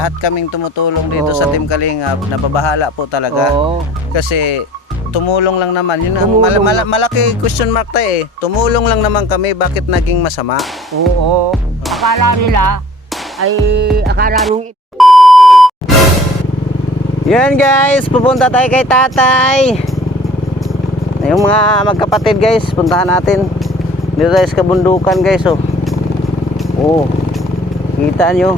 lahat kaming tumutulong dito sa Team Kalingap, nababahala po talaga. Kasi tumulong lang naman. Yun ang malaki question mark tayo eh. Tumulong lang naman kami, bakit naging masama? Oo. Akala nila ay akala nung Yan guys, pupunta tayo kay tatay. Yung mga magkapatid guys, puntahan natin. Dito tayo sa kabundukan guys. Oh, kita nyo.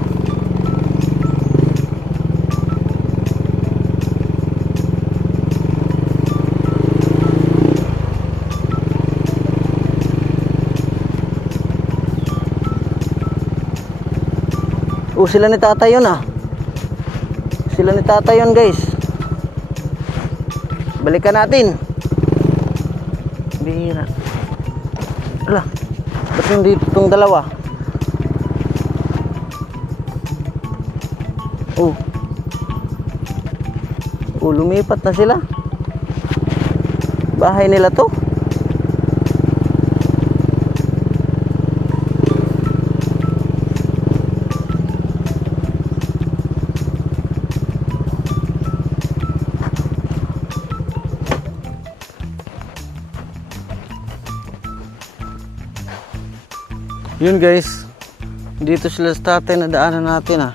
Oh, sila ni tatay yun ah. Sila ni tatay yun guys. Balikan natin. Bihira. Ala, ba't hindi itong dalawa? Oh. Oh, lumipat na sila. Bahay nila to. Yun guys, dito sila sa tatay na daanan natin ah.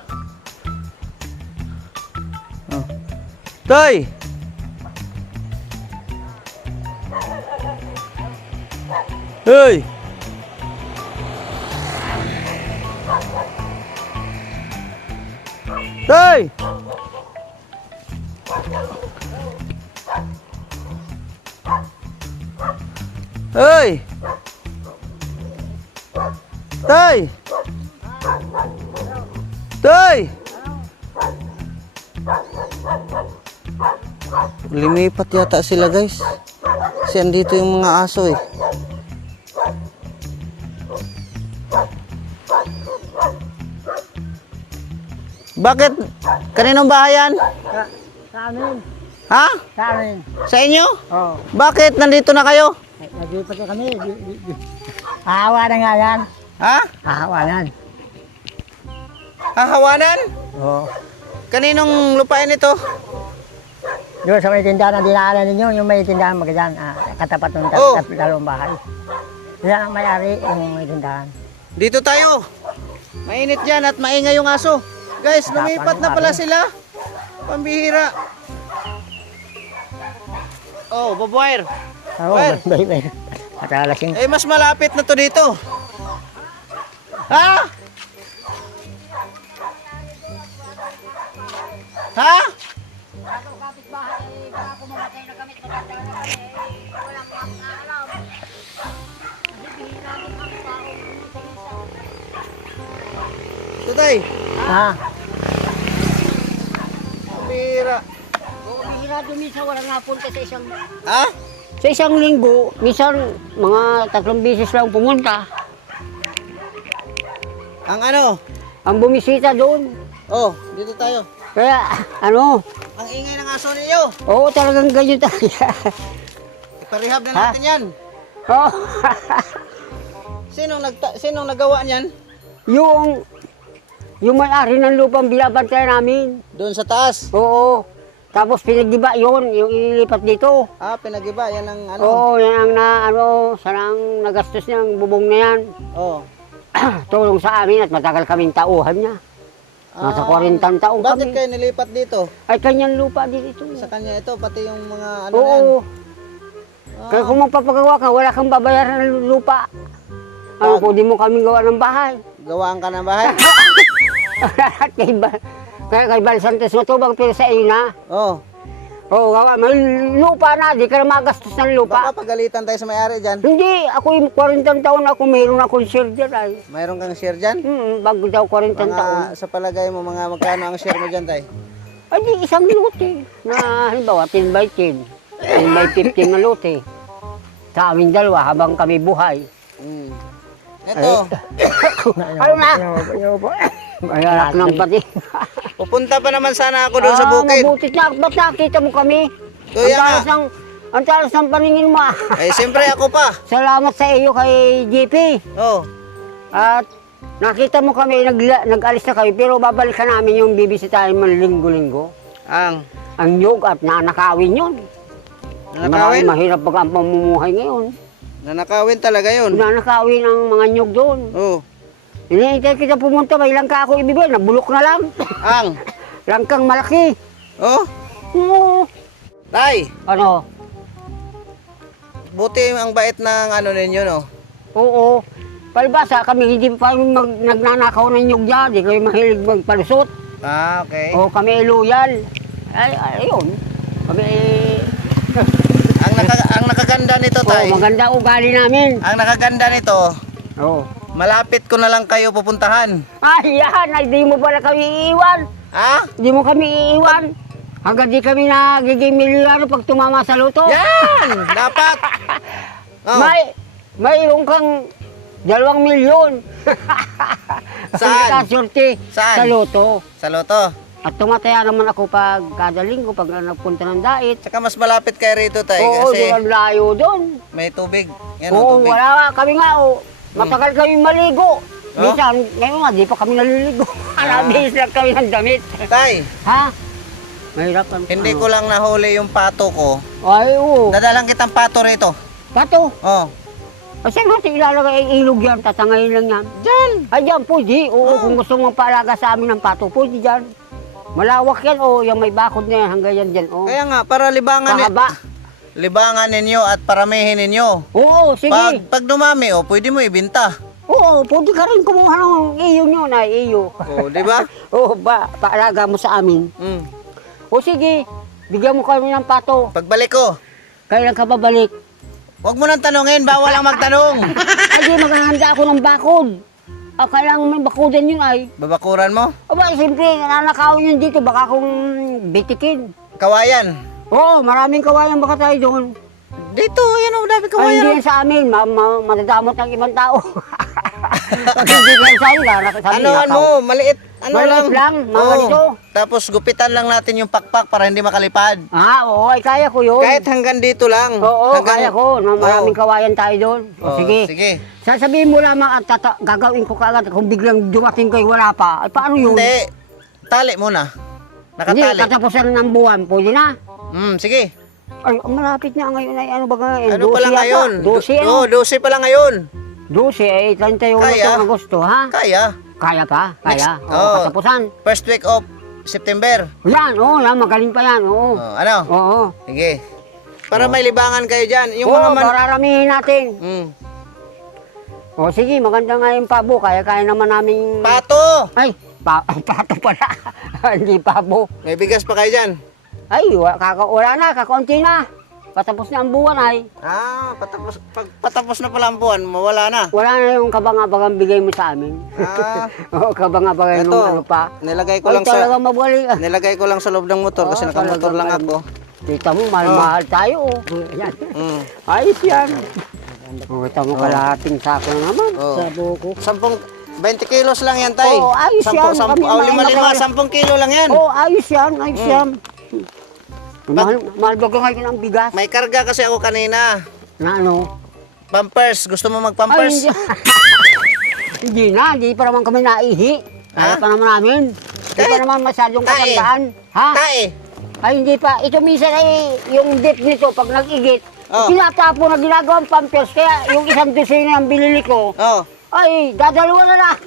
Oh. Tay! Hey! Tay! Hey! Tay! Tay! Lumipat yata sila guys. Kasi andito yung mga aso eh. Bakit? Kaninong bahay yan? sa amin. Ha? Sa amin. Sa inyo? Oo. Bakit? Nandito na kayo? Naglipat na kami. Ahawa na nga yan. Ha? Ahawa yan. Hahawanan? Oo. Kaninong lupain ito? Doon sa may tindahan na dinaanan ninyo, yung may tindahan magandang katapat ng dalawang bahay. Yan ang may-ari yung may tindahan. Dito tayo. Mainit dyan at maingay yung aso. Guys, lumipat na pala sila. Pambihira. Oh, babuwire. Oo, bay. Matalasing. Eh, mas malapit na to dito. Ha? Ha? Tutay. Ha? Pambihira. Oo, bihira doon minsan walang napunta sa isang... Ha? Sa isang linggo, minsan mga 3 beses lang pumunta. Ang ano? Ang bumisita doon. Oh, dito tayo. Kaya, ano, Ang ingay ng aso ninyo. oo talagang ganyan talaga. Iparehab na natin yan. Oo. Sinong nagawa niyan? yung may-ari ng lupang binabantay namin. Doon sa taas. Oo. Tapos pinagdiba yun, yung ililipat dito. Ah, pinagiba. Yan ang ano. Oo, yan ang sarang nagastos niyang bubong na yan. Oh. Tulong sa amin at matagal kaming tauhan niya. Nasa 40 taon Bakit kami. kayo nilipat dito? Ay, kanyang lupa din ito. Sa kanya ito, pati yung mga ano na yan. Oo. Kaya kung magpapagawa ka, wala kang babayaran ng lupa. Ano, pwede mo kaming gawa ng bahay. Gawaan ka ng bahay? Kay Balsantes matubang pero sa ina. Oh. Oo, gawa. May lupa na, di ka na magastos ng lupa. Baka pagalitan tayo sa may-ari dyan. Hindi, ako yung 40 taon ako, mayroon akong share dyan ay. Mayroon kang share dyan? Bago daw 40 taon. Sa palagay mo, mga magkano ang share mo dyan tayo? Ay, di isang lote. Na, halimbawa, 10 by 10. 10 by 15 na lote. Sa aming dalawa, habang kami buhay. Ito, Ano na? Ay, anak ng pati. pupunta pa naman sana ako doon sa bukid. Mabutit na. Ba't nakita mo kami? Kaya nga. Ang talas ng paningin mo. Eh, siyempre ako pa. Salamat sa iyo kay JP. Oh. At Nakita mo kami, nag-alis na kami, pero babalikan namin yung bibisitahin man linggo-linggo. Ang nyug at nanakawin yun. Nanakawin? Mahirap pag ang pamumuhay ngayon. Nanakawin talaga yun. Nanakawin ang mga nyug doon. Oo. Hinihintay kita pumunta, may langka ako ibibigay, nabulok na lang. Langkang malaki. Oh, Oo. tay, Ano? buti ang bait ng ano ninyo, no? Oo. Palibasa kami hindi pa nagnanakaw ng nyug dyan, di kami mahilig magpalusot. Okay. O kami ay loyal. Ayun. Kami Ang nakaganda nito, tay. maganda ugali namin. Ang nakaganda nito, Oo. malapit ko na lang kayo pupuntahan. Ay, yan. Ay, di mo pala kami iiwan. Ha? Di mo kami iiwan. Hanggang di kami nagiging milyonaryo pag tumama sa loto. Yan! Dapat! Oh. Mayroon kang 2 milyon. Saan? Kasurti Saan? sa loto. Sa loto. At tumataya naman ako pag kada linggo pag nagpunta ng dait. Tsaka mas malapit kayo rito, tay. Oo, Kasi doon layo doon. may tubig. Yan, Oo, tubig. wala kami nga. Matagal kami maligo. Minsan, ngayon nga, di pa kami naliligo. Alabis lang kami ng damit. Tay, Ha? Mahirap ang hindi ko lang nahuli yung pato ko. Ay, oo. Dadalang kitang pato rito. Pato. Oh. O saan natin ilalagay ang ilog yan? Tatangayin lang yan. Diyan. Ay, dyan, pwede. Oo, kung gusto mong paalaga sa amin ng pato, pwede dyan. Malawak yan, o. Yung may bakod na yan, hanggang yan dyan, o. Kaya nga, para Pahaba. libangan ninyo at paramihin ninyo. Oo, sige. Pag dumami, pwede mo ibenta. Oo, pwede ka rin kumuha ng iyo nyo na iyo. Oh, di ba? Oo, paalaga mo sa amin. Mm. O sige, bigyan mo kami ng pato. Pagbalik ko, Kailan ka babalik? huwag mo nang tanungin, bawal ang magtanong. Ay, di maghahanda ako ng bakod. Kailangan may bakudan yun ay. Babakuran mo? Aba, siyempre, nanakawin yun dito, baka akong bitikin. Kawayan. Oo, maraming kawayan baka tayo doon. Dito, yan ang dami Ay, kawayan. hindi yan sa amin, madadamot ng ibang tao. Pag hindi yan sa amin, Ano mo, maliit. Ano Maliit lang, mga Oo. ganito. Tapos gupitan lang natin yung pakpak para hindi makalipad. Oo, ay kaya ko yun. Kahit hanggang dito lang. Oo, hanggang... kaya ko, na maraming kawayan tayo doon. O, Oo, sige. Sige. Sasabihin mo lamang at gagawin ko kaagad kung biglang dumating kayo wala pa. Ay, paano yun? Hindi. Tali muna. Hindi, Nakatali. katapusan ng buwan, pwede na. Sige. Ay, malapit na ngayon ay ano ba nga? Ano pa lang ngayon? 12 ano? 12 pa lang ngayon. 12 ay 31 Kaya. ng Agosto, ha? Kaya. Kaya pa? Kaya. Next- Oo, oo. katapusan. First week of September. Yan, oo, yan, magaling pa yan, oo. Ano? Oo. Sige. Para may libangan kayo dyan. Yung Oo, mga man... mararamihin natin. Mm. O sige, maganda nga yung pabo, kaya naman naming... Pato! Ay, pato pala. Hindi pabo. May bigas pa kayo dyan. Ay, wala na, kakaunti na. Patapos na ang buwan ay. Pag patapos na pala ang buwan, mawala na. Wala na yung kabanga-bagang bigay mo sa amin. Oo, kabanga-bagang nung ano pa. Nilagay ko Ay, lang sa talaga mabalik. nilagay ko lang sa loob ng motor kasi Oo, nakamotor lang talagang ako. Kita mo, mahal-mahal tayo. Oh. Yan. Mm. Ayos yan. Kita mo kalahating sako na naman Oo. sa buko. 20 kilos lang yan, tay. Oo, ayos yan. Kami may 10 kilo lang yan. Oo, ayos yan, ayos yan. Mahal ba ngayon ang bigas? May karga kasi ako kanina. Na ano? Pampers, gusto mo Ay, mag-pampers? hindi. Hindi na, hindi pa naman kami naihi. Kaya Ha? pa naman namin. Hindi pa naman masyadong Tae. katandaan. Ha? Tae. Ay, hindi pa. Ito minsan ay yung dip nito, pag nag-igit, Oh. tinatapo na ginagawang pampers. Kaya yung isang dosina ang binili ko, Oh. ay, dadalawa na lang.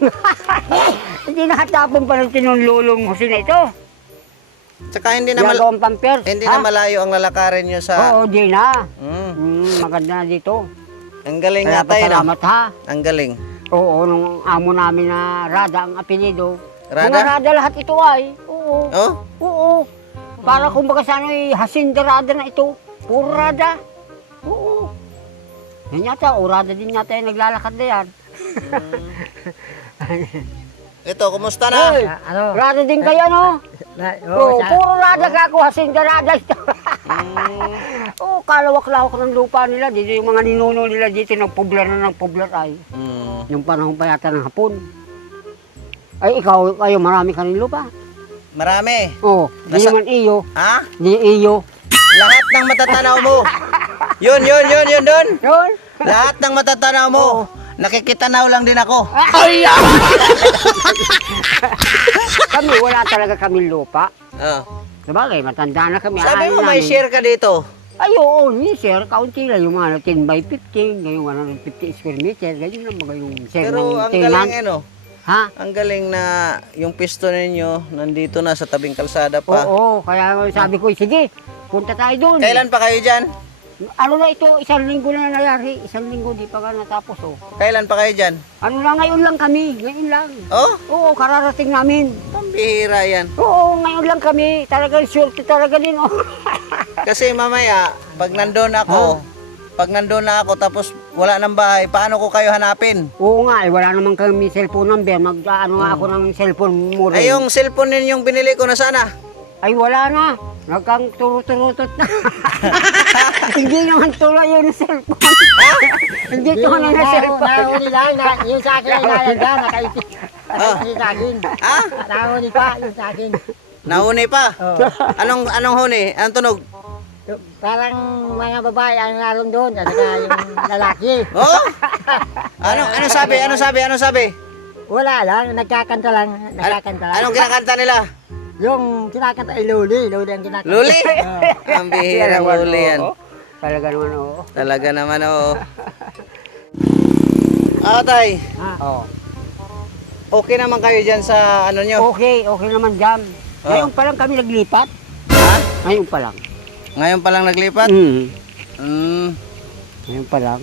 Hindi nakatapon pa ng tinululong mo sila ito. Tsaka hindi na Ginagawang pampers. hindi ha? na malayo ang lalakarin nyo sa... Oo, di na. Mm. Maganda na dito. Ang galing Kaya nga tayo, no? pasalamat ha. Ang galing. Oo, nung amo namin na Rada ang apelido. Rada? Mga Rada lahat ito ay. Oo. Oh? Oo. Para kumbaga sa ano Hacienda Rada na ito. Puro Rada. Oo. Yan yata, o Rada din yata yung naglalakad na yan. Ito, kumusta na? Hey, Rada din kayo, no? Oo, puro Rada ka ako, Hacienda Rada ito. Oo, kalawak-lawak ng lupa nila. Dito yung mga ninuno nila dito, nagpublar na nagpublar ay. Mm. Yung panahon pa yata ng hapon. Ay, kayo, marami ka rin lupa. Marami. Oo, di Nasa- naman iyo. Ha? Di iyo. Lahat ng matatanaw mo. Yun, doon. Yun? Lahat ng matatanaw mo. Nakikitanaw lang din ako. Kami, wala talaga kami lupa. Oh. Sabagay, matanda na kami. Sabi Ano mo may namin? share ka dito. Ay, oo, sir. Kaunti lang yung mga 10 by 15, ngayong 150 square meter, ganyan lang mga yung share Pero ng ang tenant. galing ano, Ha? ang galing na yung pisto ninyo nandito na sa tabing kalsada pa. Oo, kaya sabi ko, sige, punta tayo doon. Kailan pa kayo dyan? Ano na ito, 1 linggo na nangyari. 1 linggo, di pa ka natapos, oh. Kailan pa kayo dyan? Ano lang, ngayon lang kami, ngayon lang. Oh, Oo, kararating namin. pambihira yan. Oo, ngayon lang kami. Talagang sure talaga din, oh. Kasi mamaya, pag nandun ako, tapos wala ng bahay, paano ko kayo hanapin? Oo nga, wala naman kami cellphone number. Mag-ano nga ako ng cellphone mo rin. Ay, yung cellphone ninyong binili ko na sana. Ay, wala na. Nagkang turutot na. Hindi naman tuloy yung cellphone. Hindi ko na yung cellphone. Nauni lang, yung sa akin ay nalaga, nakaipit. Kasi sa akin. Ah, Nauni pa, yung sa akin. nauni pa. Oh. Anong huni? Anong tunog? Parang mga babae ang naroon doon, at saka yung lalaki. Oh? Ano sabi? Wala lang, nagkakanta lang. Anong kinakanta nila? Yung kinakanta ay Luli ang kinakanta. Luli? Ang bihira, luli yan. Talaga naman, oo. Talaga naman, oo. Tay, Oo. okay naman kayo dyan sa ano nyo? Okay naman dyan. Oh. Ngayon pa lang kami naglipat. Ha? Ngayon pa lang. Ngayon pa lang naglipat? Ngayon pa lang.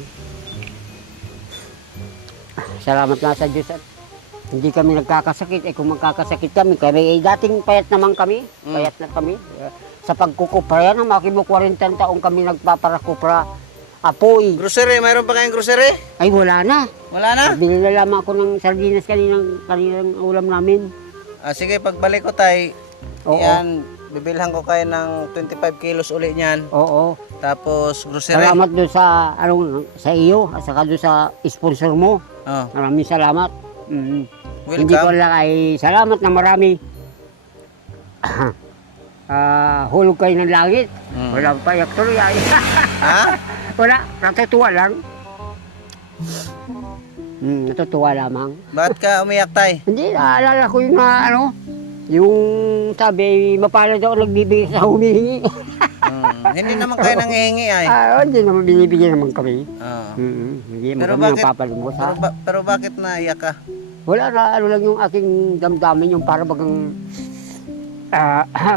Salamat nga sa Diyos at hindi kami nagkakasakit. Kung magkakasakit kami dating payat naman kami. Payat na kami. Sa pagkukupra yan, makibo 40 taong kami nagpaparakupra. Apoy. Grocery, mayroon pa kayong grocery? Ay, wala na. Wala na? Bili na lamang ako ng sardinas kaninang ulam namin. Sige, pagbalik ko tay, Oo. yan, bibilhan ko kayo ng 25 kilos uli niyan. Oo. Tapos grocery. Salamat doon sa, sa iyo at saka doon sa sponsor mo. Oh, Maraming salamat. Hindi ko welcome. lang ay salamat na marami. Hulog kayo ng langit. Walang payak tuloy ay. Ha? Wala, natutuwa lang. Natutuwa lamang. Bakit ka umiyak tay? Hindi, naalala ko yung yung sabi, mapalad ako nagbibigay sa humihingi. Hindi naman kayo nangihingi ay. Hindi naman binibigyan naman kami. Oo. Hindi mo Pero kami bakit- napapalimos ha. Pero bakit naiyak ka? Wala na, lang yung aking damdamin, yung para bagang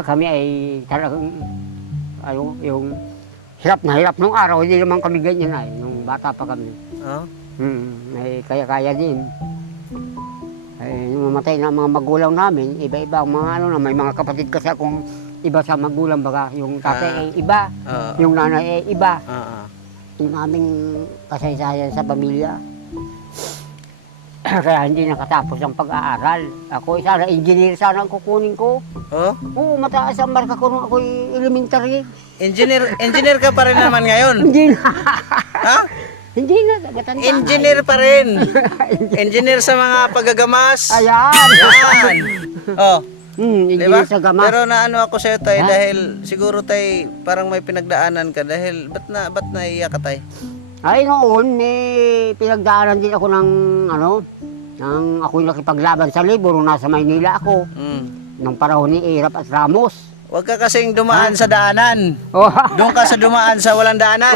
kami ay talagang yung hirap nung araw, hindi naman kami ganyan ay, nung bata pa kami. Oh? Ay kaya-kaya din. Ay, nung mamatay na mga magulang namin, iba-iba ang mga may mga kapatid kasi akong iba sa magulang baga, yung tatay ay iba, Oo. yung nanay ay iba. Oo. Yung aming kasaysayan sa pamilya. Kaya hindi nakatapos ang pag-aaral. Ako sana engineer sana ang kukunin ko. Oh? Oo, mataas ang marka ko nung ako'y elementary. Engineer ka pa rin naman ngayon. Hindi na. Ha? Hindi na. Matanda na. Engineer pa rin. Engineer sa mga paggagamas. Ayan. Yan. Oh, Engineer diba? sa gamas. Pero naano ako sa'yo tay Ha? dahil siguro tay parang may pinagdaanan ka dahil ba't naiyak ka tay? Ay noon, pinagdaanan din ako ng ako'y nakipaglaban sa libro nung nasa Maynila ako. Nung panahon ni Irap at Ramos. Huwag ka kasing dumaan sa daanan. Oh. Doon ka sa dumaan sa walang daanan.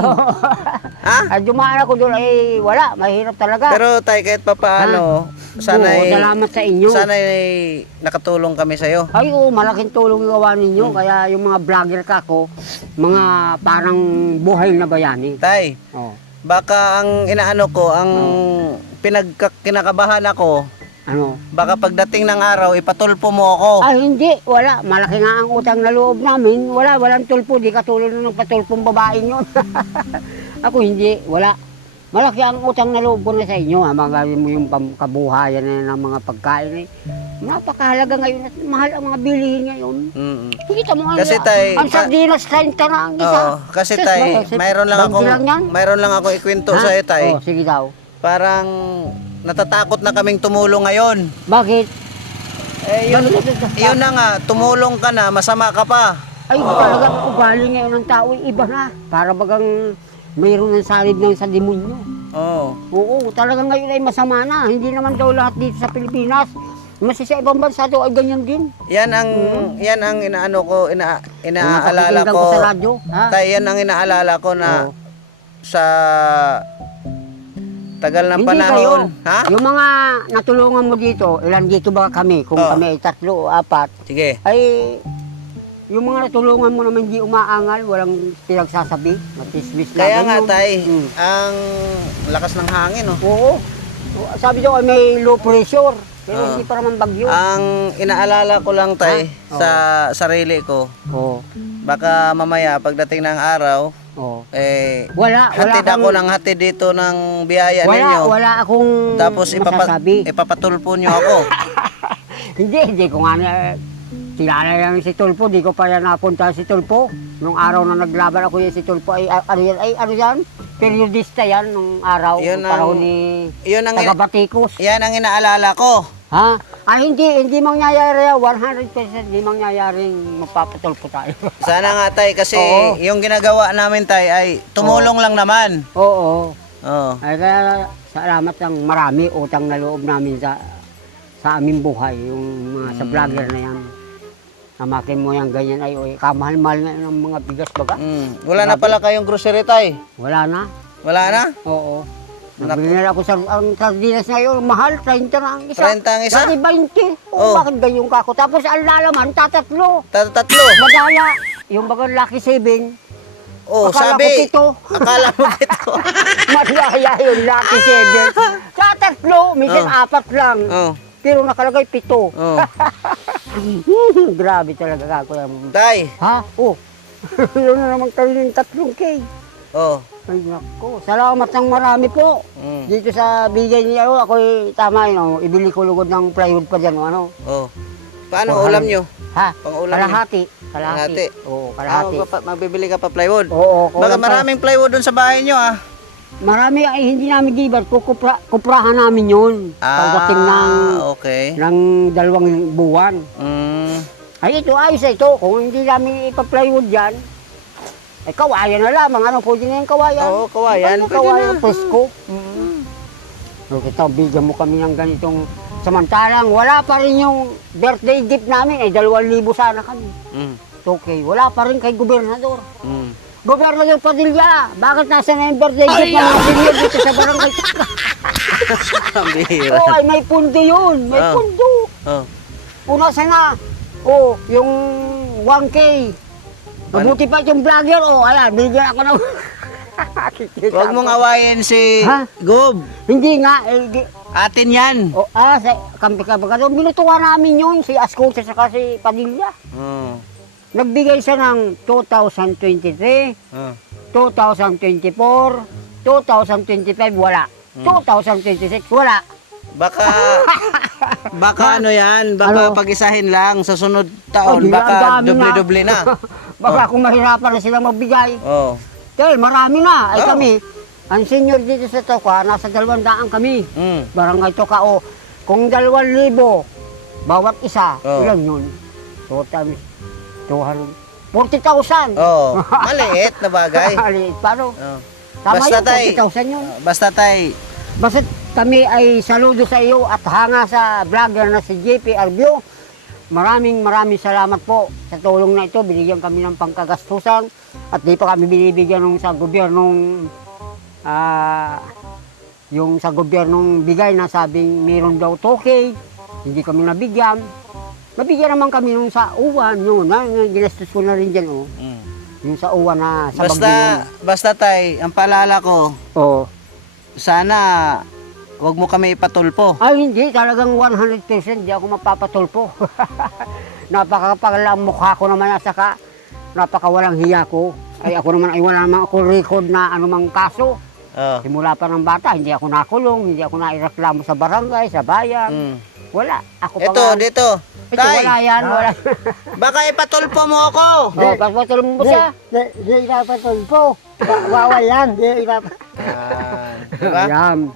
Ha? Ay, dumaan ako doon ay wala, mahirap talaga. Pero tay kahit papaano, Oo, sana'y salamat sa inyo. sana'y nakatulong kami sa'yo. Ay, oo, malaking tulong yung gawa ninyo. Kaya yung mga vlogger ka ko, mga parang buhay na bayani. Tay, Oh. baka ang inaano ko, ang kinakabahan ako, Ano? baka pagdating ng araw, ipatulpo mo ako. Ay, hindi. Wala. Malaki nga ang utang na loob namin. Walang tulpo. Di katulad ng patulpong babaeng yun. Ako hindi. Wala. Malaki ang utang na loob ko na sa inyo. Magaling mo yung kabuhayan na ng mga pagkain. Napakahalaga ngayon at mahal ang mga bilihin ngayon. Kita mo ang, Kasi tay, ang sardinas 30 na ang isa. Oo, kasi tay, mayroon lang ako ikwento Ha? sa iyo tay. Oh, sige daw. Parang natatakot na kaming tumulong ngayon. Bakit? Yun na nga, tumulong ka na, masama ka pa. Ay, talagang ugali ngayon ng tao, iba na. Para bagang mayroon ng salib ng sa demonyo. Oo. Oo, talagang ngayon ay masama na. Hindi naman daw lahat dito sa Pilipinas. Mas sa ibang bansa daw ay ganyan din. Yan ang inaano ko, inaalala Nakakikinggan ko. sa radyo. Ha? Tay, yan ang inaalala ko na Oo. sa tagal ng Hindi kayo. panahon. Ha? Yung mga natulungan mo dito, ilan dito ba kami? Kung Oo. kami ay 3 o 4, Sige. ay yung mga natulungan mo naman hindi umaangal, walang pinagsasabi, matismis lang. Kaya nga Ganun. tay, Mm. ang lakas ng hangin oh. Oo. Sabi daw ay may low pressure, pero Oo. hindi pa naman bagyo. Ang inaalala ko lang tay Ha? sa sarili ko, Oo. baka mamaya pagdating ng araw, Oo. wala hatid ako ng hatid dito ng biyaya ninyo. Wala akong Tapos masasabi. ipapatulpo nyo ako. Hindi ko nga na, kilala lang si Tulpo, di ko pa yan napunta si Tulpo. Nung araw na naglaban ako yan si Tulpo, ano yan? Periodista yan nung araw, Yun ang- panahon ni Yun ang taga-Batikos. yan ang inaalala ko. Ha? Hindi mangyayari yan, 100% hindi mangyayaring magpapatulpo tayo. Sana nga tay kasi Oo. yung ginagawa namin tay ay tumulong lang naman. Oo. Oh. Ay kaya salamat ng marami utang na loob namin sa aming buhay, yung mga sa vlogger na yan. Namakin mo yan ganyan ay oy, kamahal-mahal na ng mga bigas baga. Wala na pala kayong grocery tay. Wala na. Wala na? Oo. Nabili na ako ang sardinas ngayon, mahal, 30 na ang isa. 30 ang isa? Dati 20. Oh. Bakit ganyan ka ako? Tapos ang lalaman, tatatlo. Tatlo. Madaya. Yung bagang Lucky 7. Oh, Akala sabi. ko 7. Akala mo ito. Madaya yung Lucky 7. Tatatlo. Minsan Oh. 4 lang. Oh. Pero nakalagay 7. Oh. Grabe talaga ako yan. Tay. Ha? Oh. Yun na naman kayo yung 3K. Oh. Ay nako. Salamat ng marami po. Mm. Dito sa bigay niya ako'y tama yun. Ibili ko lugod ng plywood pa dyan. Ano? Oh. Paano Oh, ulam nyo? Ha? Pang-ulam Kalahati. Kalahati. Oo, kalahati. Magbibili ka pa plywood? Oo. Baka kulang pa. maraming plywood doon sa bahay nyo ah. Marami ay hindi namin gibar. Kuprahan namin yun. Pagdating okay. ng 2 buwan. Ay ito, ayos na ito. Kung hindi namin ipa-plywood yan, ay kawayan na lamang. Ano, pwede na yung kawayan. Oo, kawayan. Ano, Pwede kawayan, na. presko. So, ito, bigyan mo kami ng ganitong samantalang wala pa rin yung birthday gift namin. Ay 2,000 sana kami. Okay, wala pa rin kay gobernador. Gobernador Padilla, bakit nasa na yung birthday gift ng mga senior dito sa barangay? Ang bihira. Oo, ay may pundo yun. May Ah. pundo. Oh. Una sana. Oh, yung 1K. Mabuti pa yung vlogger. Oh, ayan, bigyan ako ng... Huwag mong awayin si Ha? Gob. Hindi nga. Atin yan. Kampi ka ba? Binutuwa namin yun, si Ascota saka si Padilla. Oh. Nagbigay siya ng 2023, Oh. 2024, 2025, wala. 2026, wala. Baka ano yan, baka Ano? pag-isahin lang sa sunod taon, Ang baka dami na. doble-doble na. Baka kung mahirapan na sila magbigay. Oh. Dahil marami na. Ay Oo. kami, ang senior dito sa Toka, nasa 200 kami. Barangay Toka, o kung 2,000 bawat isa, Oo. ilan yun? 2 times 200, 40,000. Oh, maliit na bagay. Maliit, paano? Oh. Tama Basta, yun, tay. 40,000 yun. Basta tay, Basta kami ay saludo sa iyo at hanga sa vlogger na si JP Arbio. Maraming salamat po sa tulong na ito. Binigyan kami ng pangkagastusan at di pa kami binibigyan ng sa gobyernong yung sa gobyernong bigay na sabing meron daw 2K. Hindi kami nabigyan. Nabigyan naman kami nung sa uwan yun. Ginastos ko na rin dyan. Oh. Yung sa uwan na sa basta tay, ang paalala ko, Oo. sana wag mo kami ipatulpo. Ay hindi, talagang 100% di ako mapapatulpo. Napakapalang mukha ko naman at saka napakawalang hiya ko. Ay ako naman ay wala naman ako record na anumang kaso. Oh. Simula pa ng bata, hindi ako nakulong, hindi ako naireklamo sa barangay, sa bayan. Wala. Ako pa Ito, nga. dito. Ito, wala yan, wala. Baka ipatulpo mo ako. Pagpatulong mo siya. Di ipapatulpo. Bawal yan. Di Diba? Ayan.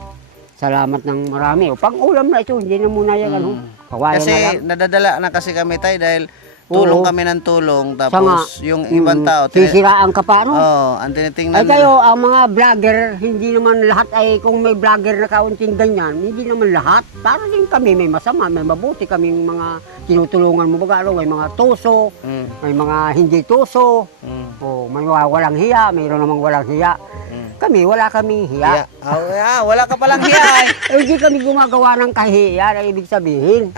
Salamat ng marami. O, pang ulam na ito, hindi na muna yan. Ano. Kawayan na Kasi lang. nadadala na kasi kami tay dahil tulong Oo. kami ng tulong, Sa nga, tapos yung ibang tao, sisiraan ka pa, ano? ang Ay tinitingnan kayo, ang mga vlogger, hindi naman lahat ay kung may vlogger na kaunting ganyan, hindi naman lahat. Para din kami, may masama, may mabuti kaming mga tinutulungan mo baga, ano, may mga tuso, Mm, may mga hindi tuso, o may mga walang hiya, mayroon namang walang hiya. mm. Kami, wala kaming hiya. Wala ka palang hiya. Hindi kami gumagawa ng kahiya, na ibig sabihin.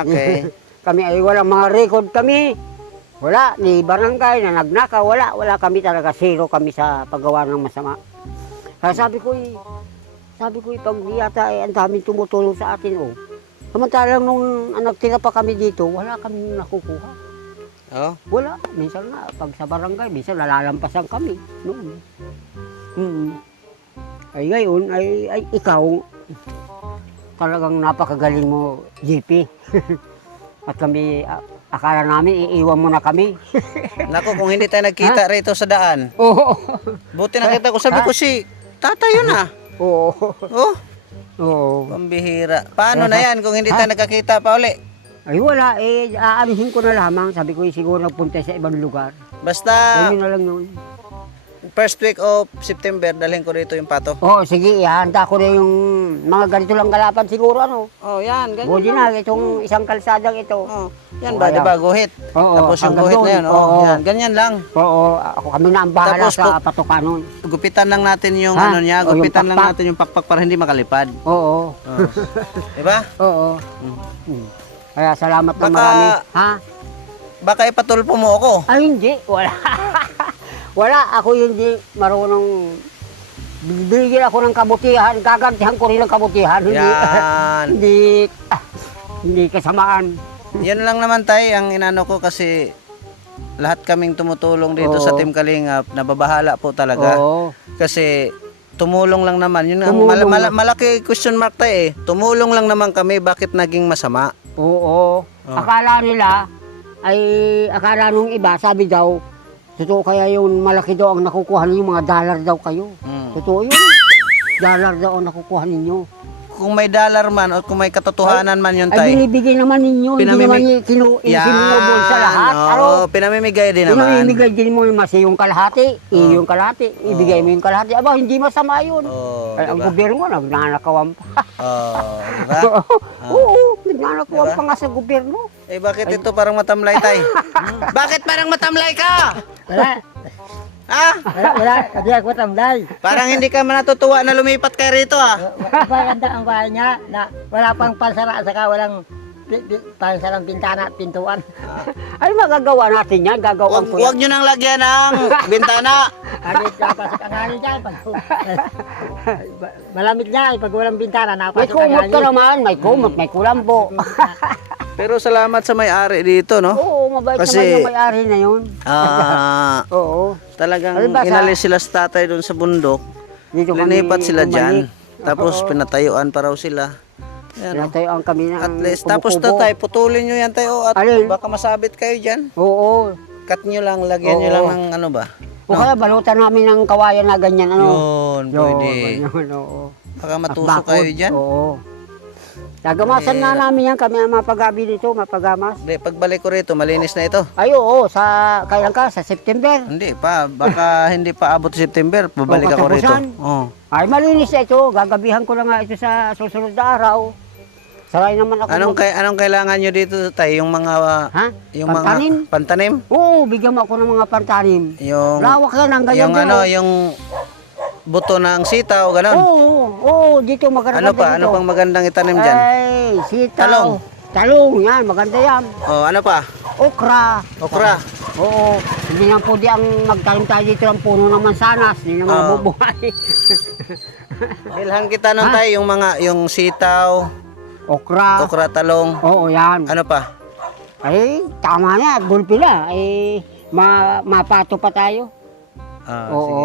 Okay. Kami ay walang mga record kami. Wala, ni barangay na nagnaka, wala kami talaga, zero kami sa paggawa ng masama. Kaya sabi ko, pag yata ang daming tumutulong sa atin, oh. Samantalang nung nagtira pa kami dito, wala kami nakukuha. Oh. Wala, minsan nga, pag sa barangay, minsan nalalampasan kami. Noon. Ay ngayon, ay ikaw, talagang napakagaling mo, JP. At kami, akala namin, iiwan mo na kami. Nako, kung hindi tayo nagkita rito sa daan. Oo. Buti nakita ko, sabi ko si tatay yun ah. Oo. Oh, Oo. pambihira. Paano na yan kung hindi tayo nagkakita pa uli? Ay wala, aanuhin ko na lamang. Sabi ko, siguro nagpunta sa ibang lugar. Basta Ganyan na lang yun. first week of September, dalhin ko rito yung pato. Oo, sige, ihanda ko na yung mga ganito lang kalapan siguro, ano. Oh, yan, ganyan. Buti na, itong isang kalsadang ito. Oh, yan Oh, ba, ayan. diba, guhit. Oo, Tapos yung hanggang guhit na doon. yun, Oo. yan, ganyan lang. Oo, ako kami na ang bahala Tapos sa patukanon. Gupitan lang natin yung Ha? ano niya, O, yung gupitan lang pakpak. natin yung pakpak para hindi makalipad. Oo. Oh. Diba? Oo. Kaya salamat na Baka- marami. Ha? Baka ipatulpo mo ako. Ay, hindi. Wala. Wala. Ako hindi marunong. Bibigyan ako ng kabutihan. Gagantihan ko rin ng kabutihan. Hindi. Yan. Hindi kasamaan. Yan lang naman tayo ang inano ko kasi lahat kaming tumutulong dito sa Oo. Team Kalingap, nababahala po talaga. Oo. Kasi tumulong lang naman. Yun ang Tumulong lang. malaki question mark tayo eh. Tumulong lang naman kami, bakit naging masama? Oo. Oh. Akala nila, akala nung iba, sabi daw, totoo kaya yung malaki daw ang nakukuha ninyo, mga dollar daw kayo. Totoo yun. Dollar daw ang nakukuha ninyo. Kung may dollar man o kung may katotohanan man yun Ay, tayo. binibigay naman ninyo, hindi naman sinubol sa lahat. Oo, pinamimigay din naman. Pinamimigay din mo yung masi yung kalahati, yung kalahati, ibigay mo yung kalahati. Aba, hindi masama yun. Ay, ang diba? gobyerno nga, nagnanakawan pa. Diba? Oo, nagnanakawan pa nga sa gobyerno. Eh bakit ito parang matamlay tay? Bakit parang matamlay ka? Wala, Ha? wala, hindi ako tamlay. Parang hindi ka natutuwa na lumipat ka rito ah. Maganda ang bahay niya na wala pang pansara at saka walang pansarang bintana at pintuan. Ay, magagawa natin yan, gagawin ko Huwag yan. nyo nang lagyan ng bintana. Ano napasok ang hangin dyan. Malamig niya pag walang bintana May napasok ang kumot ka hangin. naman, may kumot, may kulambo. Pero salamat sa may-ari dito, no? Oo, mabait Kasi- naman yung may-ari na yun. Oo. Talagang Ano ba sa- inalis sila sa tatay doon sa bundok. Dito kami Linipat sila dyan. bumalik. Tapos Oo. pinatayuan pa raw sila. Yan, oh. Pinatayuan kami ng At least, tapos kubo-kubo. tatay, putulin nyo yan tayo at Alin? baka masabit kayo dyan. Oo. Cut nyo lang, lagyan nyo Oo. lang ng ano ba? O kaya balutan namin ng kawayan na ganyan, ano? Yun, pwede. Yun, oo. Baka At matusok bakod, kayo dyan. Oo. Gagamasan na namin yan, kami ang mapagabi dito, mapagamas. Hindi, pagbalik ko rito, malinis na ito. Ay, oo, kailan ka? Sa September. Hindi pa, baka hindi pa abot September, babalik ako rito. katapusan. Oh. Ay, malinis na ito. Gagabihan ko na nga ito sa susunod na araw. Saray naman ako. Anong kailangan nyo dito tayo? Yung mga Ha? yung Pantanim? mga pantanim? Oo, bigyan mo ako ng mga pantanim. Yung Lawak yan, ang ganyan yung din, ano, oh. yung buto ng sitaw, ganon. Oo, dito maganda Ano pa? dito. Ano pang magandang itanim diyan? Ay, sitaw. Talong. Talong, yan, maganda yan. Oh, ano pa? Okra. Okra. Oo, hindi naman pwede ang magtanim tayo dito ng puno ng mansanas. Hindi naman Oo. mabubuhay. Ilhan kita nun tayo yung sitaw, Okra. okra, talong. Oo, yan. Ano pa? Ay, tama na, gulpi na. Ay, mapato pa tayo. Ah, sige. Oo,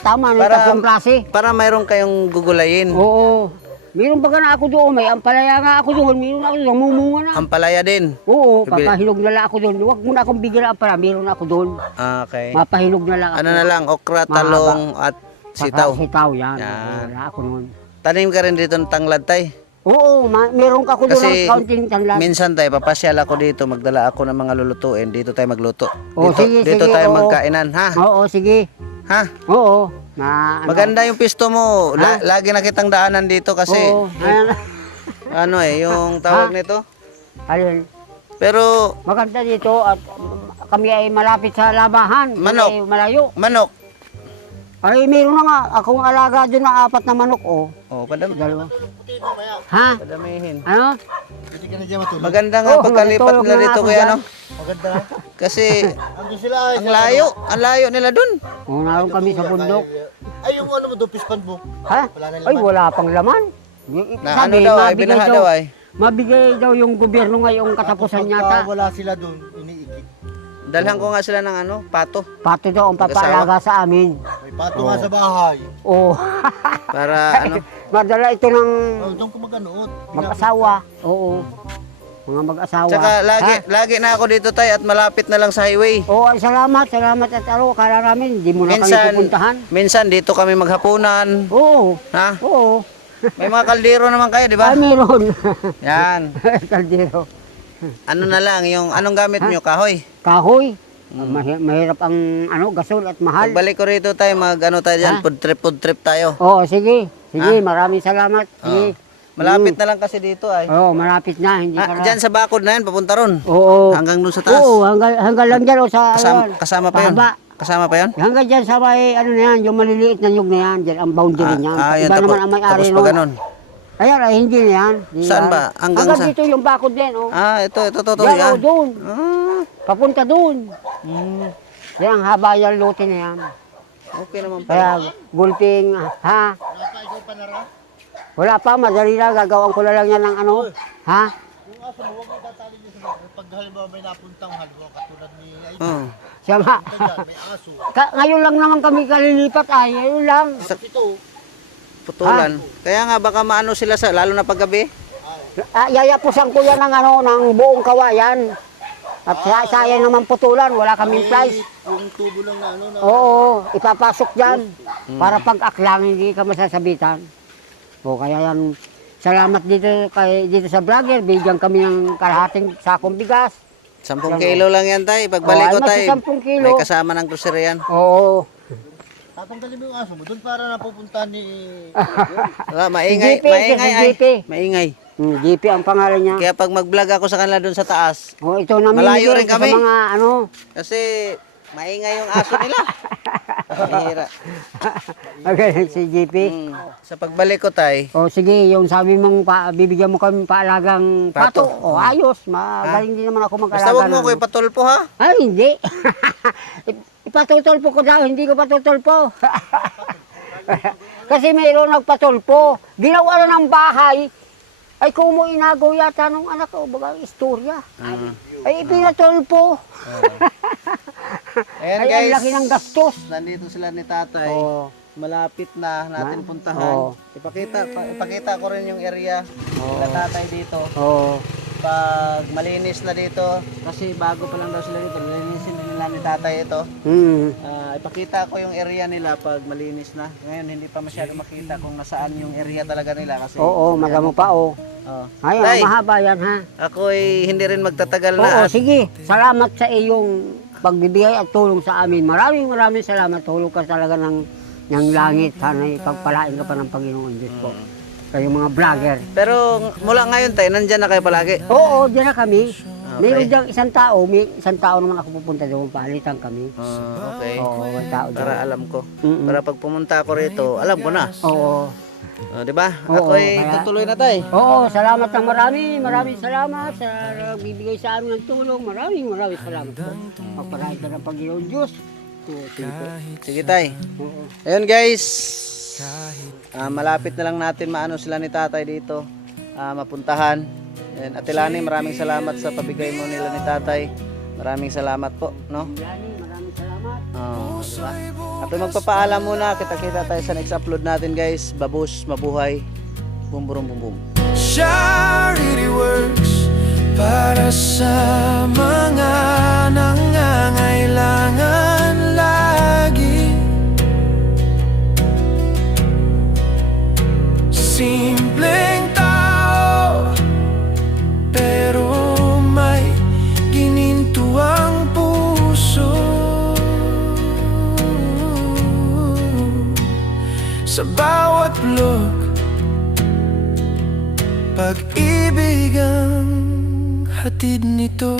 tama na, Para- tatlong klase. Para mayroon kayong gugulayin. Oo. Meron ba na ako doon? May ampalaya nga ako doon. Meron ako doon. Mumunga na. Ampalaya din. Oo, Sabi- papahilog na lang ako doon. Huwag mo na akong bigyan ng ampalaya. Meron ako doon. Ah, okay. Mapahilog na lang ako. Ano na lang, okra, Mahaba. talong at sitaw. Sitaw, yan. Yan. Wala ako noon. Tanim ka rin dito ng tanglad tay. Oo, meron ka ko doon ng Kasi counting tanlan. minsan tayo, papasyal ako dito, magdala ako ng mga lulutuin, dito tayo magluto. Oh, Dito, sige, dito sige, tayo oo. magkainan, ha? Oo, sige. Ha? Oo. Maganda yung pisto mo. Lagi na kitang daanan dito kasi Oo. ano yung tawag nito. Alin? Pero Maganda dito at kami ay malapit sa labahan. Manok. Kami ay malayo. manok. Ay, meron na nga. Akong alaga doon na 4 na manok, oh. Oh, Dalawa. Ha? padamihin. Ano? Hindi ka na dyan matulog. Maganda nga Oo, pagkalipat matulog nila na dito ako kaya dyan. no. Maganda. Kasi Ando sila ay. ang layo nila dun. Oh, naroon kami sa bundok. Ay, yung ano mo doon, pispan mo. Ha? Ay, wala pang laman. Na ano daw ay binaha daw ay. Mabigay daw yung gobyerno ngayong katapusan yata. Wala sila doon, iniikit. Dalhan ko nga sila ng ano, pato Pato daw ang papaalaga sa amin. May pato nga sa bahay. Oh. para ano. Madala ito ng Oh, doon ko maganood. mag-asawa. Oo. Mga mag-asawa. Tsaka lagi na ako dito tayo at malapit na lang sa highway. Oo, salamat at kala namin, hindi mo na kami pupuntahan. Minsan dito kami maghapunan. Oo, Ha? oo. May mga kaldero naman kayo, di ba? Ah, meron. Yan. Kaldero. Ano na lang, yung anong gamit nyo, kahoy? Kahoy. Mahirap ang gasol at mahal. Pagbalik ko rito tayo, ano tayo dyan, Ha? food trip tayo. Oo, sige. Sige, maraming salamat. Sige. Malapit na lang kasi dito ay. Oo, malapit na. Hindi ka na. Dyan sa bakod na yan, papunta ron. Oo. Hanggang doon sa taas. Oo, hanggang lang dyan. O, sa, Kasama pa yun? pahaba. Kasama pa yun? Hanggang dyan sa may, ano na yan, yung maliliit na nyug na yan. Dyan ang boundary niyan. Yun, Iba naman ang may-ari tapos pa nun. ganun. Ayan, ay hindi na yan. Di Saan yan. ba? Hanggang Hanggang saan? dito yung bakod din. Oh. Ito, Yan, yan. oh, doon. Ah, Papunta doon. Yan, ang haba yung lote na yan. okay naman pala. Kaya, gulping, ha? Wala pa, madali na. Gagawin ko na lang yan ng ano. Ha? Yung aso mo, huwag mo itatali niya sa mga. Pag halimbawa may napuntang halwa, katulad ni ay Oh. Siya nga. dyan, may aso. Ngayon lang naman kami kalilipat ay. Ngayon lang. Tapos ito, Putulan. Kaya nga baka maano sila sa lalo na paggabi. Yayapusan ko yan ng ano, ng buong kawayan. At sayang naman putulan, wala kaming price. yung tubo lang na ano na. Oo, ipapasok dyan. Para pag aklang hindi ka masasabitan. O kaya yan, salamat dito sa vlogger. Bigyan kami ng kalahating sakong bigas. 10 kilo lang yan tayo. Pagbalik ko ay, tayo. 10 kilo. May kasama ng grocery yan. Oo. Tatanggalin mo yung aso mo, doon para napupunta ni... Maingay, Si JP, maingay si ay. JP. Maingay. GP ang pangalan niya. Kaya pag mag-vlog ako sa kanila doon sa taas, O ito namin Malayo rin sa kami. mga ano. kasi maingay yung aso nila. Mahira. Okay, si GP. Sa pagbalik ko tay, O sige, yung sabi mong bibigyan mo kami paalagang pato. O ayos, magaling din naman ako mag-alaga. basta wag mo ng- ko ipatulpo ha. Ay, hindi. Ipatutulpo ko daw, hindi ko patutulpo. Kasi mayroon nagpatulpo. Ginawa na ng bahay. Ay, kung mo inagaw yata nung anak ko, baga istorya. Ay, ipinatulpo. Ayan Ay, ang guys, laki ng gastos. nandito sila ni tatay. Oo. Malapit na natin puntahan. Oo. Ipakita ko rin yung area nila tatay dito. Oo. Pag malinis na dito, kasi bago pa lang daw sila dito, linisin din nila ni tatay ito. Ipakita ko yung area nila pag malinis na. Ngayon hindi pa masyado makita kung nasaan yung area talaga nila kasi. Oo, magamo pa, oh. Oh. Ay, Tay, mahaba yan, ha? ako ay hindi rin magtatagal na. Oo, sige. Salamat sa iyong pagbibigay at tulong sa amin. Maraming salamat. Tulong ka talaga ng langit. Sana ipagpalain ka pa ng Panginoon Diyos ko. Kayong mga vlogger. Pero mula ngayon tayo, nandyan na kayo palagi. Oo, diyan na kami. Okay. Mayroon diyang may isang tao naman ako pupunta doon. Palitan kami. Okay. Oo, may tao doon. Para alam ko. Mm-mm. Para pag pumunta ako rito, alam ko na. Oo. Di ba? Oo, Ako ay kaya- tutuloy na tayo. Oo, salamat ng maraming salamat sa bibigay sa amin ng tulong. Maraming salamat po. Magpalain ka ng Panginoon Diyos. Sige po. Sige tay. Oo. Ayun guys. Malapit na lang natin maano sila ni tatay dito. Mapuntahan. Ayan, Ate Lani, maraming salamat sa pabigay mo nila ni tatay. Maraming salamat po, no? Yani, maraming salamat. Diba? At magpapaalam muna, kita-kita tayo sa next upload natin guys. Babus, mabuhay. Boom, boom, boom, boom. Charity works para sa mga nangangailangan lagi. Simpleng tao sa bawat blok. Pag-ibig ang hatid nito.